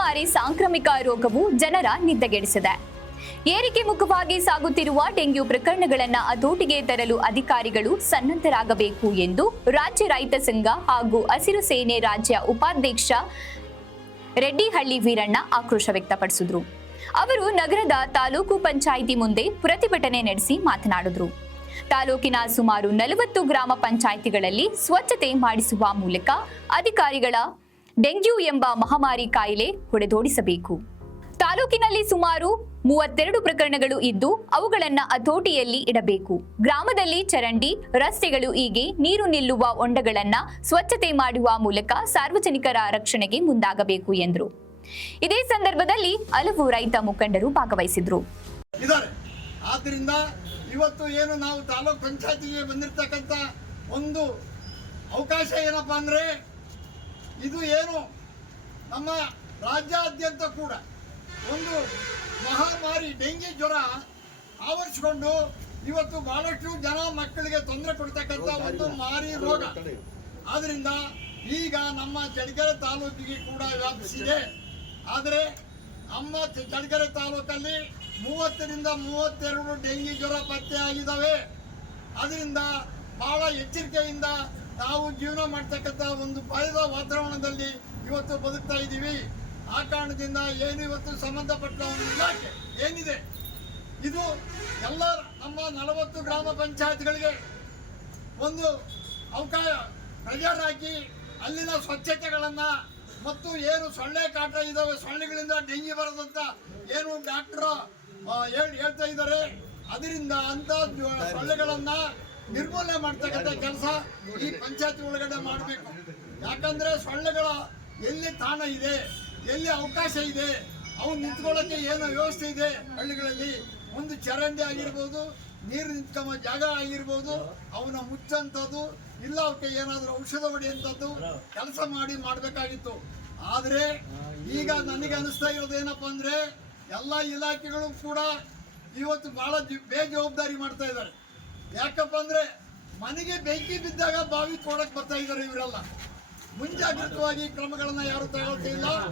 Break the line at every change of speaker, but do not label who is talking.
ಮಹಾಮಾರಿ ಸಾಂಕ್ರಾಮಿಕ ರೋಗವು ಜನರ ನಿದ್ದೆಗೆಡಿಸಿದೆ. ಏರಿಕೆ ಮುಖವಾಗಿ ಸಾಗುತ್ತಿರುವ ಡೆಂಗ್ಯೂ ಪ್ರಕರಣಗಳನ್ನು ಹತೋಟಿಗೆ ತರಲು ಅಧಿಕಾರಿಗಳು ಸನ್ನದ್ಧರಾಗಬೇಕು ಎಂದು ರಾಜ್ಯ ರೈತ ಸಂಘ ಹಾಗೂ ಹಸಿರು ಸೇನೆ ರಾಜ್ಯ ಉಪಾಧ್ಯಕ್ಷ ರೆಡ್ಡಿಹಳ್ಳಿ ವೀರಣ್ಣ ಆಕ್ರೋಶ ವ್ಯಕ್ತಪಡಿಸಿದ್ರು. ಅವರು ನಗರದ ತಾಲೂಕು ಪಂಚಾಯಿತಿ ಮುಂದೆ ಪ್ರತಿಭಟನೆ ನಡೆಸಿ ಮಾತನಾಡಿದ್ರು. ತಾಲೂಕಿನ ಸುಮಾರು ನಲವತ್ತು ಗ್ರಾಮ ಪಂಚಾಯಿತಿಗಳಲ್ಲಿ ಸ್ವಚ್ಛತೆ ಮಾಡಿಸುವ ಮೂಲಕ ಅಧಿಕಾರಿಗಳ ಡೆಂಗ್ಯೂ ಎಂಬ ಮಹಾಮಾರಿ ಕಾಯಿಲೆ ಹೊಡೆದೋಡಿಸಬೇಕು. ತಾಲೂಕಿನಲ್ಲಿ ಸುಮಾರು ಮೂವತ್ತೆರಡು ಪ್ರಕರಣಗಳು ಇದ್ದು, ಅವುಗಳನ್ನು ಹತೋಟಿಯಲ್ಲಿ ಇಡಬೇಕು. ಗ್ರಾಮದಲ್ಲಿ ಚರಂಡಿ, ರಸ್ತೆಗಳು ಹೀಗೆ ನೀರು ನಿಲ್ಲುವ ಹೊಂಡಗಳನ್ನ ಸ್ವಚ್ಛತೆ ಮಾಡುವ ಮೂಲಕ ಸಾರ್ವಜನಿಕರ ರಕ್ಷಣೆಗೆ ಮುಂದಾಗಬೇಕು ಎಂದರು. ಇದೇ ಸಂದರ್ಭದಲ್ಲಿ ಹಲವು ರೈತ ಮುಖಂಡರು ಭಾಗವಹಿಸಿದ್ರು.
ಇವತ್ತು ಏನು ನಾವು ಪಂಚಾಯತಿಗೆ ಬಂದಿರತಕ್ಕಂಥ ಒಂದು ಅವಕಾಶ ಏನಪ್ಪಾ ಅಂದರೆ ಇದು ಏನು? ನಮ್ಮ ರಾಜ್ಯಾದ್ಯಂತ ಕೂಡ ಒಂದು ಮಹಾಮಾರಿ ಡೆಂಗಿ ಜ್ವರ ಆವರಿಸಿಕೊಂಡು ಇವತ್ತು ಬಹಳಷ್ಟು ಜನ ಮಕ್ಕಳಿಗೆ ತೊಂದರೆ ಕೊಡ್ತಕ್ಕಂಥ ಒಂದು ಮಾರಿ ರೋಗ. ಆದ್ರಿಂದ ಈಗ ನಮ್ಮ ಚಳ್ಳಕೆರೆ ತಾಲೂಕಿಗೆ ಕೂಡ ವ್ಯಾಪಿಸಿದೆ. ಆದರೆ ನಮ್ಮ ಚಳಿಗೆರೆ ಚಳ್ಳಕೆರೆ ತಾಲೂಕಲ್ಲಿ ಮೂವತ್ತರಿಂದ ಮೂವತ್ತೆರಡು ಡೆಂಗಿ ಜ್ವರ ಪತ್ತೆ ಆಗಿದ್ದಾವೆ. ಅದರಿಂದ ಬಹಳ ಎಚ್ಚರಿಕೆಯಿಂದ ನಾವು ಜೀವನ ಮಾಡ್ತಕ್ಕಂಥ ಒಂದು ಭಯದ ವಾತಾವರಣದಲ್ಲಿ ಇವತ್ತು ಬದುಕ್ತಾ ಇದ್ದೀವಿ. ಆ ಕಾರಣದಿಂದ ಏನು ಇವತ್ತು ಸಂಬಂಧಪಟ್ಟ ಒಂದು ಇಲಾಖೆ ಏನಿದೆ? ಇದು ಎಲ್ಲ ನಮ್ಮ ನಲವತ್ತು ಗ್ರಾಮ ಪಂಚಾಯತ್ಗಳಿಗೆ ಒಂದು ಅವಕಾಶ ಪ್ರೆಜರ್ ಹಾಕಿ ಅಲ್ಲಿನ ಸ್ವಚ್ಛತೆಗಳನ್ನ ಮತ್ತು ಏನು ಸೊಳ್ಳೆ ಕಾಟ ಇದ್ದಾವೆ ಸೊಳ್ಳೆಗಳಿಂದ ಡೆಂಗಿ ಬರೋದಂತ ಏನು ಡಾಕ್ಟರ್ ಹೇಳಿ, ಹೇಳ್ತಾ ಇದ್ದಾರೆ. ಅದರಿಂದ ಅಂತ ಸೊಳ್ಳೆಗಳನ್ನ ನಿರ್ಮೂಲನೆ ಮಾಡ್ತಕ್ಕಂಥ ಕೆಲಸ ಈ ಪಂಚಾಯತಿ ಒಳಗಡೆ ಮಾಡಬೇಕು. ಯಾಕಂದ್ರೆ ಸೊಳ್ಳೆಗಳ ಎಲ್ಲಿ ತಾಣ ಇದೆ, ಎಲ್ಲಿ ಅವಕಾಶ ಇದೆ ಅವು ನಿಂತ್ಕೊಳ್ಳೋಕೆ ಏನು ವ್ಯವಸ್ಥೆ ಇದೆ ಹಳ್ಳಿಗಳಲ್ಲಿ. ಒಂದು ಚರಂಡಿ ಆಗಿರ್ಬೋದು, ನೀರು ನಿಂತ್ಕೊಂಬ ಜಾಗ ಆಗಿರ್ಬೋದು, ಅವನ ಮುಚ್ಚಂಥದ್ದು ಇಲ್ಲ ಅವಕ್ಕೆ ಏನಾದರೂ ಔಷಧ ಹೊಡೆಯುವಂಥದ್ದು ಕೆಲಸ ಮಾಡಿ ಮಾಡಬೇಕಾಗಿತ್ತು. ಆದರೆ ಈಗ ನನಗೆ ಅನಿಸ್ತಾ ಇರೋದು ಏನಪ್ಪ ಅಂದರೆ ಎಲ್ಲ ಇಲಾಖೆಗಳು ಕೂಡ ಇವತ್ತು ಭಾಳ ಬೇಜವಾಬ್ದಾರಿ ಮಾಡ್ತಾ ಇದ್ದಾರೆ. ಯಾಕಪ್ಪ ಅಂದರೆ ಮನೆಗೆ ಬೆಂಕಿ ಬಿದ್ದಾಗ ಬಾವಿ ಕೊಡಕ್ಕೆ ಬರ್ತಾ ಇದ್ದಾರೆ ಇವರೆಲ್ಲ. ಮುಂಜಾಗ್ರತವಾಗಿ ಕ್ರಮಗಳನ್ನ ಯಾರು ತಗೊಳ್ತಾ ಇಲ್ಲ.